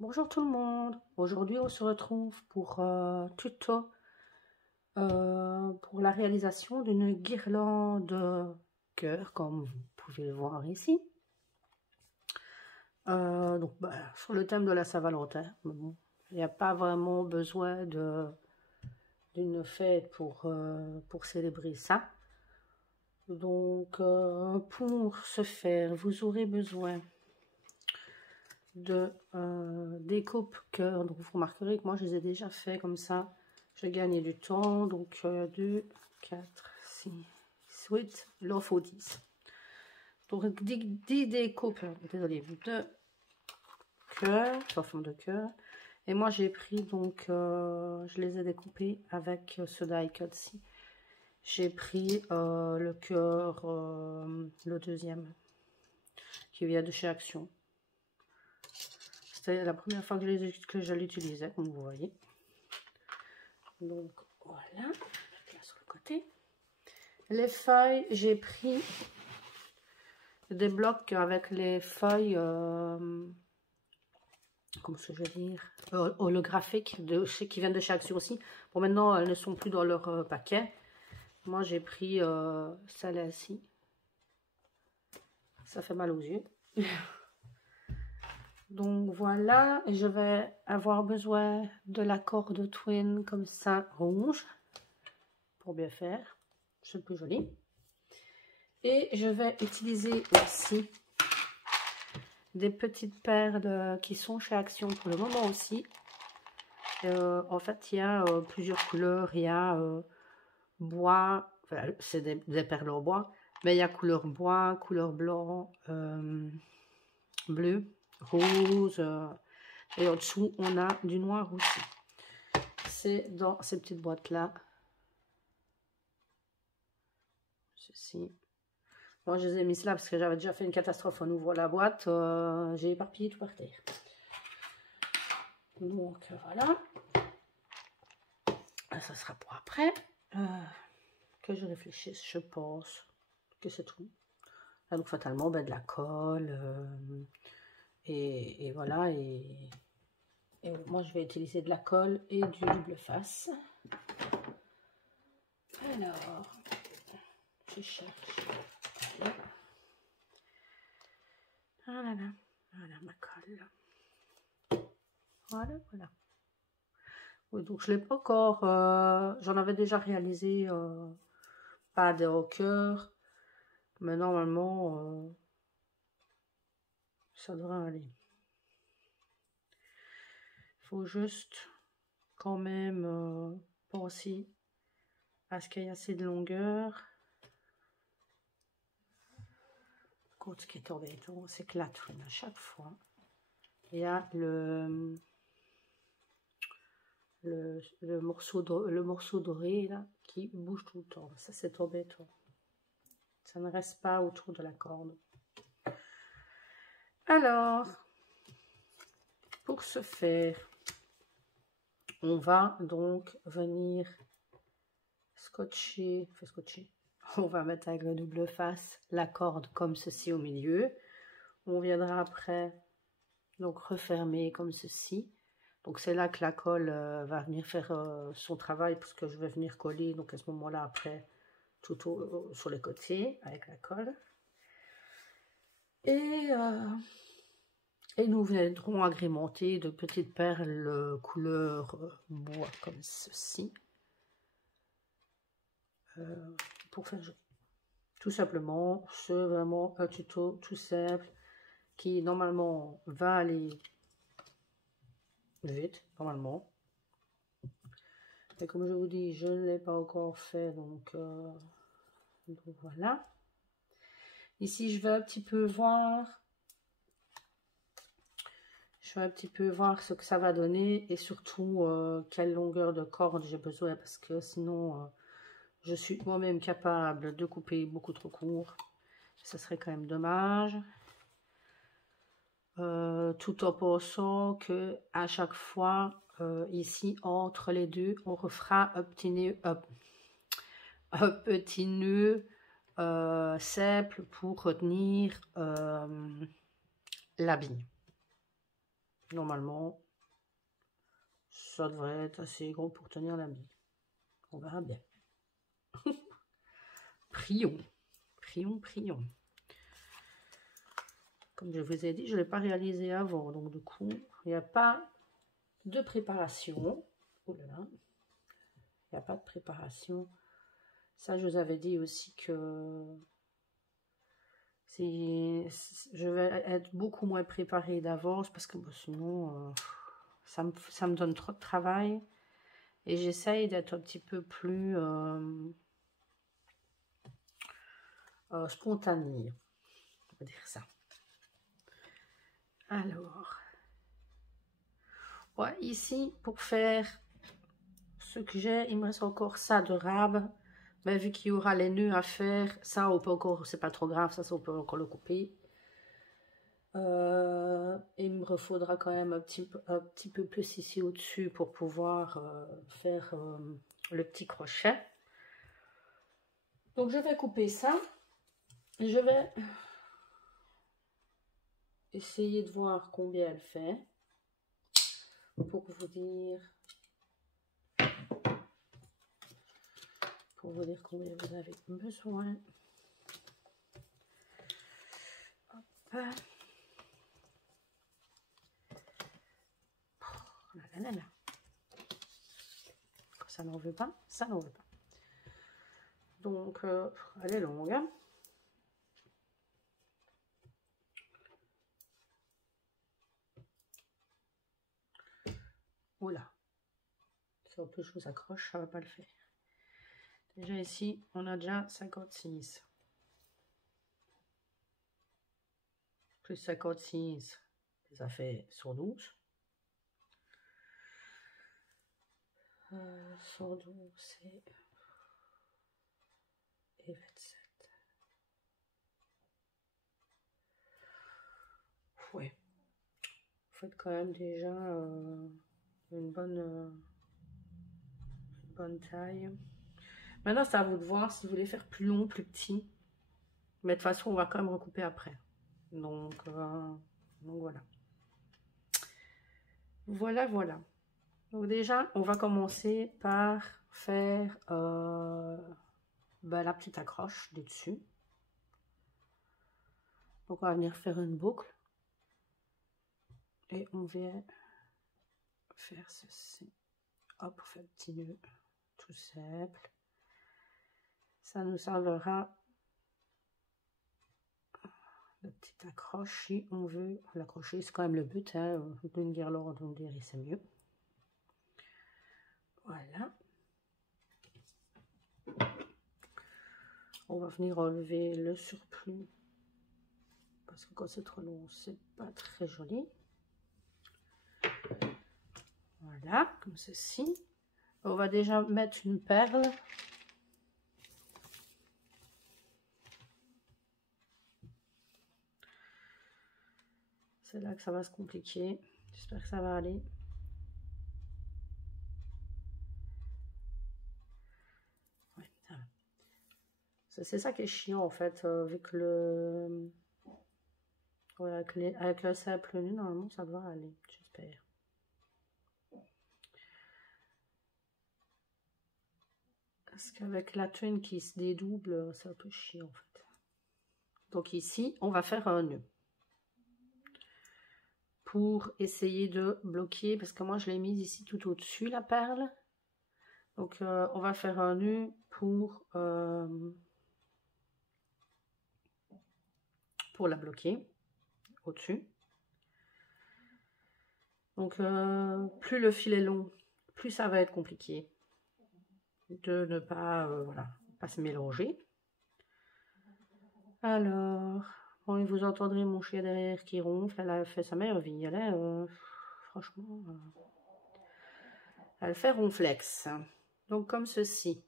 Bonjour tout le monde, aujourd'hui on se retrouve pour tuto pour la réalisation d'une guirlande cœur comme vous pouvez le voir ici. Sur le thème de la Saint-Valentin, bon, il n'y a pas vraiment besoin d'une fête pour célébrer ça. Donc pour ce faire, vous aurez besoin de des coupes cœur. Donc vous remarquerez que moi je les ai déjà fait comme ça, je gagne du temps. Donc 2 4 6 8, il en faut 10. Donc 10 découpes, désolé, de cœur en forme de cœur. Et moi j'ai pris donc je les ai découpés avec ce die cut ci. J'ai pris le cœur, le deuxième qui vient de chez Action. C'était la première fois que je l'utilisais, comme vous voyez. Donc voilà, je vais mettre là sur le côté. Les feuilles, j'ai pris des blocs avec les feuilles, comment je veux dire, holographiques qui viennent de chez Action aussi. Bon, maintenant elles ne sont plus dans leur paquet. Moi j'ai pris celle-ci. Ça fait mal aux yeux. Donc voilà, je vais avoir besoin de la corde twin comme ça, rouge, pour bien faire, c'est le plus joli. Et je vais utiliser aussi des petites perles qui sont chez Action pour le moment aussi. En fait, il y a plusieurs couleurs, il y a bois, enfin, c'est des perles en bois, mais il y a couleur bois, couleur blanc, bleu, rose, et en dessous on a du noir aussi. C'est dans ces petites boîtes là. Ceci. Bon, je les ai mis là parce que j'avais déjà fait une catastrophe en ouvrant la boîte. J'ai éparpillé tout par terre. Donc voilà. Ça sera pour après. Que je réfléchisse, je pense que c'est tout. Là, donc fatalement, ben, de la colle. Et voilà. Et moi, je vais utiliser de la colle et du double face. Alors, je cherche. Voilà, voilà ma colle. Voilà, voilà. Oui, donc je l'ai pas encore. J'en avais déjà réalisé pas des rockers, mais normalement ça devrait aller. Faut juste quand même penser à ce qu'il y ait assez de longueur. Ce qui est embêtant, c'est que la twin à chaque fois, il y a le morceau doré là qui bouge tout le temps. Ça c'est embêtant. Ça ne reste pas autour de la corde. Alors, pour ce faire, on va donc venir scotcher, on va mettre avec le double face la corde comme ceci au milieu. On viendra après donc refermer comme ceci. Donc c'est là que la colle va venir faire son travail parce que je vais venir coller donc à ce moment-là après tout sur les côtés avec la colle. Et nous viendrons agrémenter de petites perles couleur bois comme ceci. Pour faire joli. Tout simplement, c'est vraiment un tuto tout simple qui normalement va aller vite, normalement. Et comme je vous dis, je ne l'ai pas encore fait, donc voilà. Ici, je vais un petit peu voir. Je vais un petit peu voir ce que ça va donner et surtout quelle longueur de corde j'ai besoin parce que sinon je suis moi-même capable de couper beaucoup trop court. Ça serait quand même dommage. Tout en pensant que à chaque fois ici entre les deux on refera un petit nœud simple pour retenir la bille. Normalement, ça devrait être assez gros pour tenir l'habit. On verra bien. Prions. Prions, prions. Comme je vous ai dit, je ne l'ai pas réalisé avant. Donc, du coup, il n'y a pas de préparation. Oh là là. Il n'y a pas de préparation. Ça, je vous avais dit aussi que je vais être beaucoup moins préparée d'avance parce que bon, sinon, ça me donne trop de travail. Et j'essaye d'être un petit peu plus spontanée, on va dire ça. Alors, ouais, ici, pour faire ce que j'ai, il me reste encore ça de rab. Mais vu qu'il y aura les nœuds à faire, ça, on peut encore, c'est pas trop grave, ça, on peut encore le couper. Il me refaudra quand même un petit peu plus ici au-dessus pour pouvoir faire le petit crochet. Donc, je vais couper ça. Je vais essayer de voir combien elle fait pour vous dire combien vous avez besoin. Hop. Oh là là là. Quand ça n'en veut pas, ça n'en veut pas. Donc, elle est longue. Hein. Voilà. Si en plus je vous accroche, ça ne va pas le faire. Déjà ici, on a déjà 56. Plus 56, ça fait 112. 112, c'est... Et 27. Ouais. Vous faites quand même déjà une bonne taille. Maintenant, c'est à vous de voir si vous voulez faire plus long, plus petit. Mais de toute façon, on va quand même recouper après. Donc voilà. Voilà. Donc déjà, on va commencer par faire la petite accroche du dessus. Donc on va venir faire une boucle. Et on vient faire ceci. Hop, on fait un petit nœud tout simple. Ça nous servira la petite accroche si on veut l'accrocher. C'est quand même le but, hein. Une guirlande, on dirait, c'est mieux. Voilà. On va venir enlever le surplus. Parce que quand c'est trop long, c'est pas très joli. Voilà, comme ceci. On va déjà mettre une perle. C'est là que ça va se compliquer. J'espère que ça va aller. Ouais, ça va. C'est ça qui est chiant en fait, vu que le... Ouais, avec le simple nœud, normalement ça devrait aller, j'espère. Parce qu'avec la twine qui se dédouble, c'est un peu chiant en fait. Donc ici, on va faire un nœud. Pour essayer de bloquer, parce que moi je l'ai mise ici tout au-dessus la perle. Donc on va faire un nœud pour la bloquer au-dessus. Donc plus le fil est long, plus ça va être compliqué de ne pas, voilà, pas se mélanger. Alors, bon, vous entendrez mon chien derrière qui ronfle, elle a fait sa meilleure vie, elle est, franchement, elle fait ronflex. Donc comme ceci.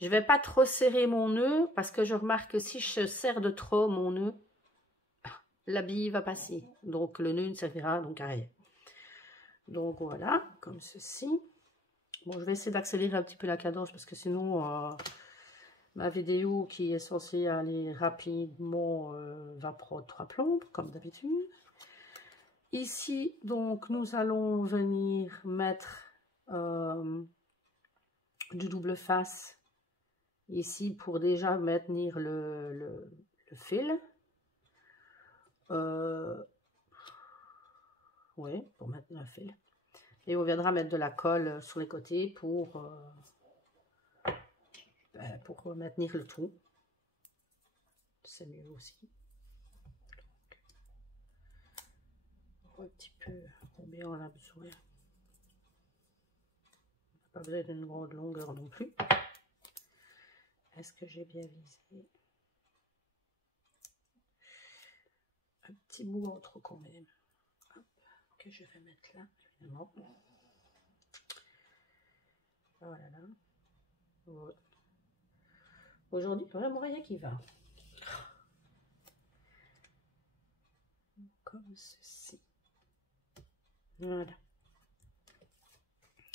Je vais pas trop serrer mon nœud, parce que je remarque que si je serre de trop mon nœud, la bille va passer. Donc le nœud ne servira donc à rien. Donc voilà, comme ceci. Bon, je vais essayer d'accélérer un petit peu la cadence, parce que sinon... ma vidéo qui est censée aller rapidement va prendre 3 plombes, comme d'habitude. Ici, donc, nous allons venir mettre du double face ici pour déjà maintenir le fil. Oui, pour maintenir le fil. Et on viendra mettre de la colle sur les côtés pour maintenir le tout. C'est mieux aussi. On voit un petit peu combien on a besoin. Pas besoin d'une grande longueur non plus. Est-ce que j'ai bien visé? Un petit bout entre quand même. Hop, que je vais mettre là, évidemment. Voilà. Voilà. Aujourd'hui, vraiment rien qui va. Comme ceci. Voilà.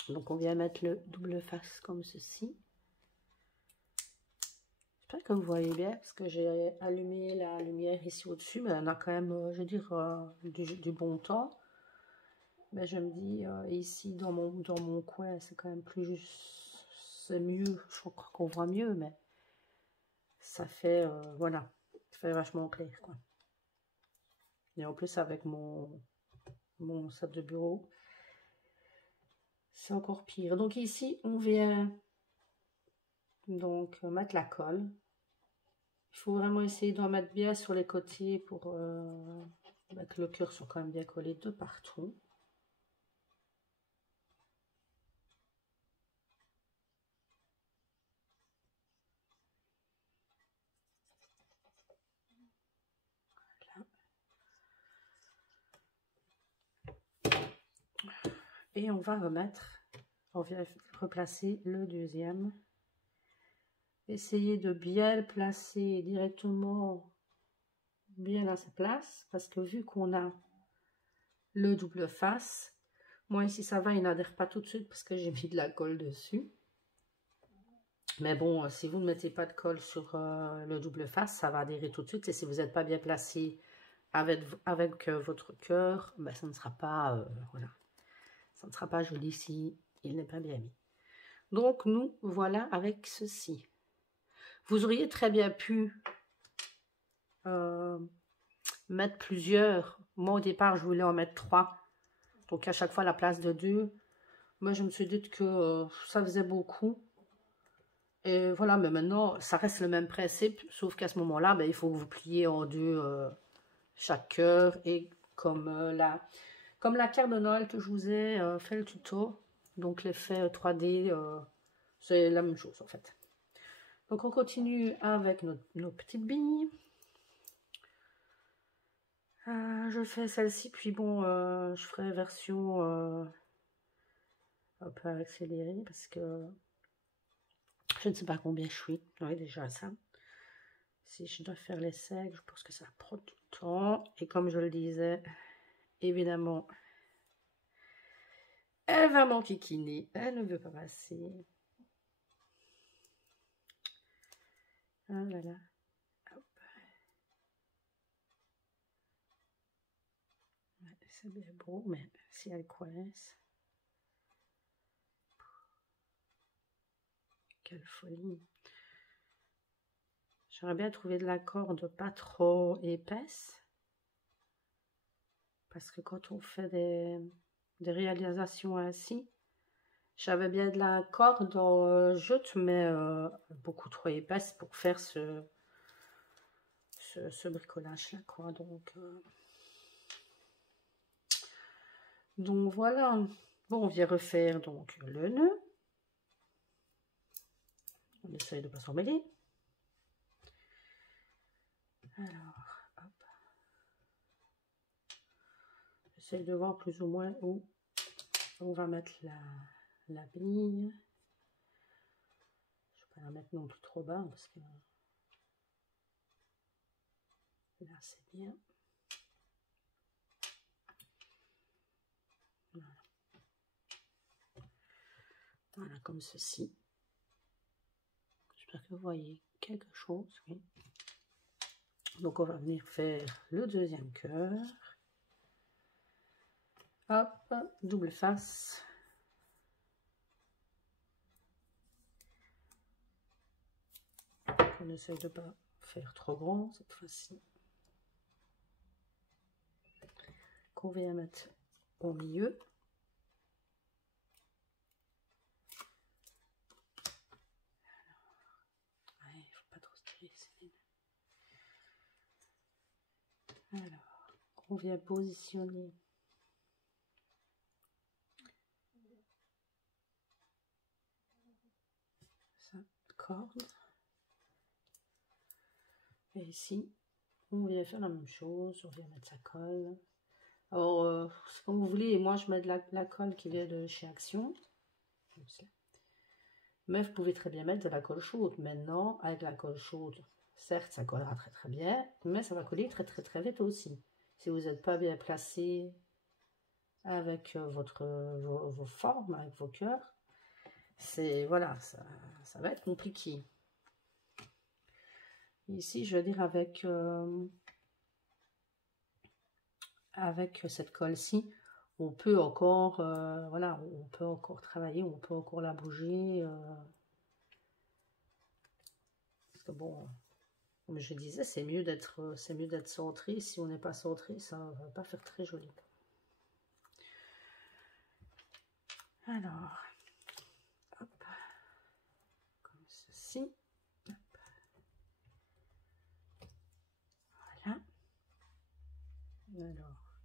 Donc on vient mettre le double face comme ceci. J'espère que vous voyez bien parce que j'ai allumé la lumière ici au-dessus, mais on a quand même, je veux dire, du bon temps. Mais je me dis, ici dans mon coin, c'est quand même plus juste, c'est mieux, je crois qu'on voit mieux, mais ça fait, voilà, ça fait vachement clair, quoi. Et en plus avec mon set de bureau, c'est encore pire. Donc ici, on vient donc mettre la colle. Il faut vraiment essayer d'en mettre bien sur les côtés pour que le cœur soit quand même bien collé de partout. Voilà. Et on va replacer le deuxième. Essayez de bien le placer directement bien à sa place, parce que vu qu'on a le double face, moi ici ça va, il n'adhère pas tout de suite parce que j'ai mis de la colle dessus. Mais bon, si vous ne mettez pas de colle sur le double face, ça va adhérer tout de suite. Et si vous n'êtes pas bien placé avec votre cœur, ben, ça ne sera pas, voilà, ça ne sera pas joli si il n'est pas bien mis. Donc nous voilà avec ceci. Vous auriez très bien pu mettre plusieurs. Moi au départ je voulais en mettre 3. Donc à chaque fois la place de 2. Moi je me suis dit que ça faisait beaucoup. Et voilà, mais maintenant ça reste le même principe. Sauf qu'à ce moment-là, ben, il faut que vous pliez en 2 chaque cœur. Et comme la carte de Noël que je vous ai fait le tuto. Donc l'effet 3D, c'est la même chose en fait. Donc on continue avec nos petites billes. Je fais celle-ci, puis bon, je ferai version un peu accélérée parce que je ne sais pas combien je suis. Oui, déjà ça. Si je dois faire les sèches, je pense que ça prend du temps. Et comme je le disais, évidemment, elle va m'enquiquiner. Elle ne veut pas passer. Ah là là. Hop. Ouais, c'est bien beau, mais si elle coince. Quelle folie. J'aurais bien trouvé de la corde pas trop épaisse. Parce que quand on fait des réalisations ainsi, j'avais bien de la corde en jute, mais beaucoup trop épaisse pour faire ce bricolage-là, quoi. Donc voilà. Bon, on vient refaire donc le nœud. On essaye de ne pas s'en mêler. Alors, hop. J'essaye de voir plus ou moins où on va mettre la bille. Je ne vais pas la mettre non plus trop bas parce que là c'est bien. Voilà. Voilà, comme ceci. J'espère que vous voyez quelque chose. Oui. Donc on va venir faire le deuxième cœur. Hop, double face. On essaie de ne pas faire trop grand cette fois-ci. Qu'on vient mettre au milieu. Il ne faut pas trop se tirer, Céline. Alors, on vient positionner sa corde. Et ici, on vient faire la même chose, on vient mettre sa colle. Alors, c'est comme vous voulez, moi je mets de la colle qui vient de chez Action. Mais vous pouvez très bien mettre de la colle chaude. Maintenant, avec la colle chaude, certes, ça collera très très bien, mais ça va coller très très très vite aussi. Si vous n'êtes pas bien placé avec vos formes, avec vos cœurs, c'est voilà, ça va être compliqué. Ici, je veux dire avec cette colle-ci, on peut encore voilà, on peut encore travailler, on peut encore la bouger. Parce que bon, comme je disais, c'est mieux d'être centré. Si on n'est pas centré, ça ne va pas faire très joli. Alors, hop, comme ceci. Hop. Voilà. Alors,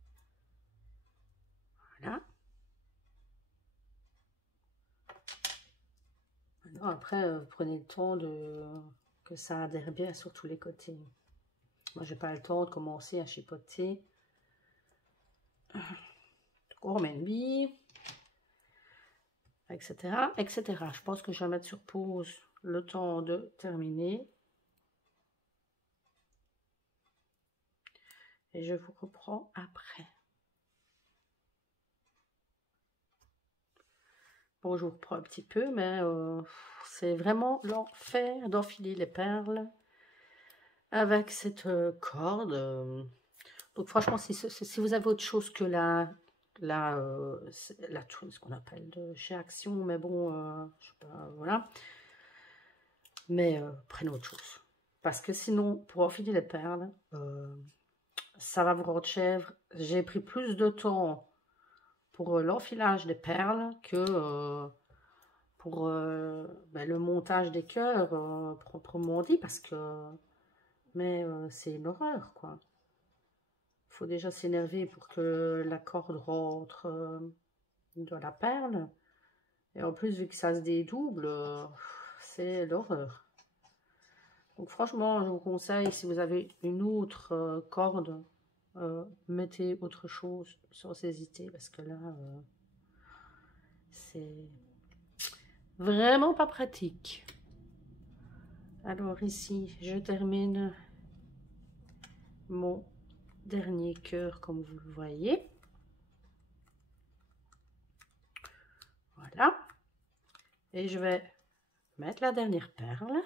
voilà. Maintenant, après, vous prenez le temps que ça adhère bien sur tous les côtés. Moi, j'ai pas le temps de commencer à chipoter. On remet une bille, etc., etc. Je pense que je vais mettre sur pause le temps de terminer. Et je vous reprends après. Bon, je vous reprends un petit peu, mais c'est vraiment l'enfer d'enfiler les perles avec cette corde. Donc franchement, si vous avez autre chose que la twin, ce qu'on appelle de chez Action, mais bon, je sais pas, voilà. Mais prenez autre chose. Parce que sinon, pour enfiler les perles, ça va vous rendre chèvre. J'ai pris plus de temps pour l'enfilage des perles que pour le montage des cœurs proprement dit, parce que c'est une horreur, quoi. Il faut déjà s'énerver pour que la corde rentre dans la perle, et en plus vu que ça se dédouble, c'est l'horreur. Donc franchement, je vous conseille, si vous avez une autre corde, mettez autre chose sans hésiter, parce que là c'est vraiment pas pratique. Alors ici, je termine mon dernier cœur comme vous le voyez. Voilà. Et je vais mettre la dernière perle.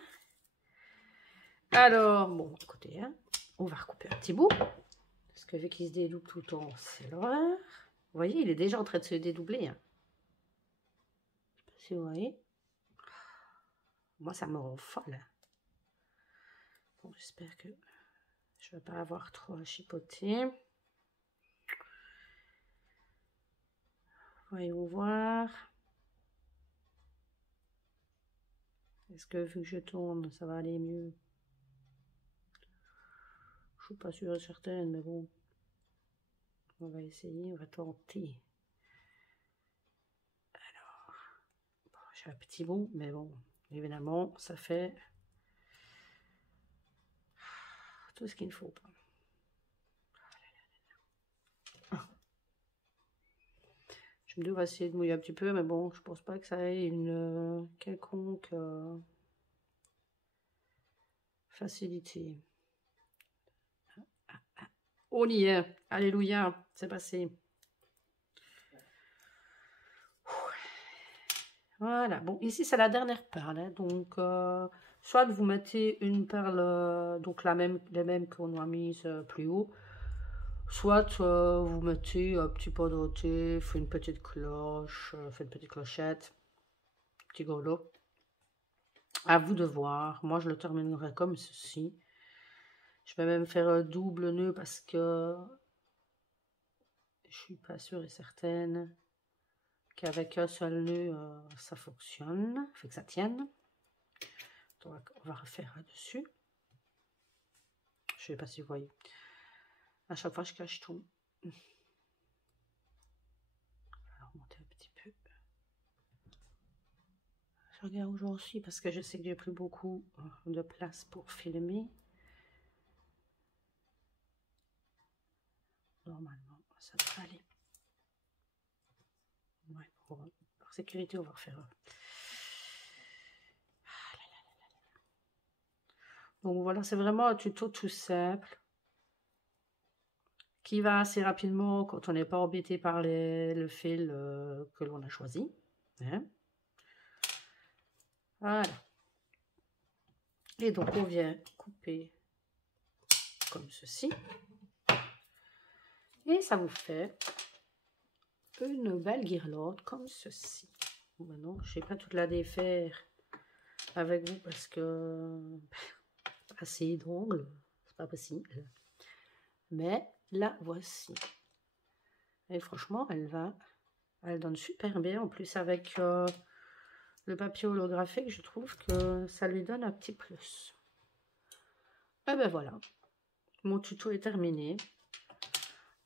Alors, bon, écoutez, hein, on va recouper un petit bout. Parce que vu qu'il se dédouble tout le temps, c'est l'horreur. Vous voyez, il est déjà en train de se dédoubler. Hein. Je sais pas si vous voyez. Moi, ça me rend folle. Bon, j'espère que je ne vais pas avoir trop à chipoter. Voyons voir. Est-ce que vu que je tourne, ça va aller mieux? Je suis pas sûre et certaine, mais bon. On va essayer, on va tenter. Alors, bon, j'ai un petit bout, mais bon, évidemment, ça fait tout ce qu'il ne faut pas. Je me dis, on va essayer de mouiller un petit peu, mais bon, je pense pas que ça ait une quelconque facilité. On y est, alléluia, c'est passé. Voilà, bon, ici c'est la dernière perle, hein, donc soit vous mettez une perle, donc les mêmes qu'on a mises plus haut, Soit vous mettez un petit pot de thé, fait une petite cloche, fait une petite clochette, petit golo. À vous de voir. Moi, je le terminerai comme ceci. Je vais même faire un double nœud parce que je suis pas sûre et certaine qu'avec un seul nœud, ça fonctionne, fait que ça tienne. Donc, on va refaire là-dessus. Je sais pas si vous voyez. À chaque fois, je cache tout. Je vais remonter un petit peu. Je regarde où j'en suis parce que je sais que j'ai plus beaucoup de place pour filmer. Normalement, ça devrait aller. Ouais, pour sécurité, on va refaire. Donc voilà, c'est vraiment un tuto tout simple qui va assez rapidement quand on n'est pas embêté par le fil que l'on a choisi. Hein? Voilà. Et donc on vient couper comme ceci. Et ça vous fait une belle guirlande comme ceci. Maintenant, je ne sais pas toute la défaire avec vous parce que assez d'ongles, c'est pas possible. Mais la voici. Et franchement, elle donne super bien. En plus, avec le papier holographique, je trouve que ça lui donne un petit plus. Et ben voilà, mon tuto est terminé.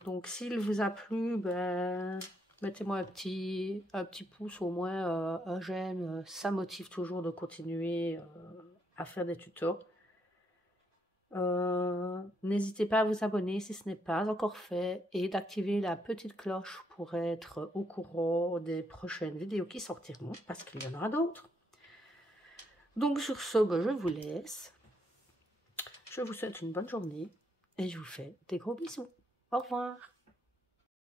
Donc, s'il vous a plu, ben, mettez-moi un petit pouce, au moins un j'aime. Ça motive toujours de continuer à faire des tutos. N'hésitez pas à vous abonner si ce n'est pas encore fait et d'activer la petite cloche pour être au courant des prochaines vidéos qui sortiront parce qu'il y en aura d'autres. Donc sur ce, je vous laisse. Je vous souhaite une bonne journée et je vous fais des gros bisous. Au revoir.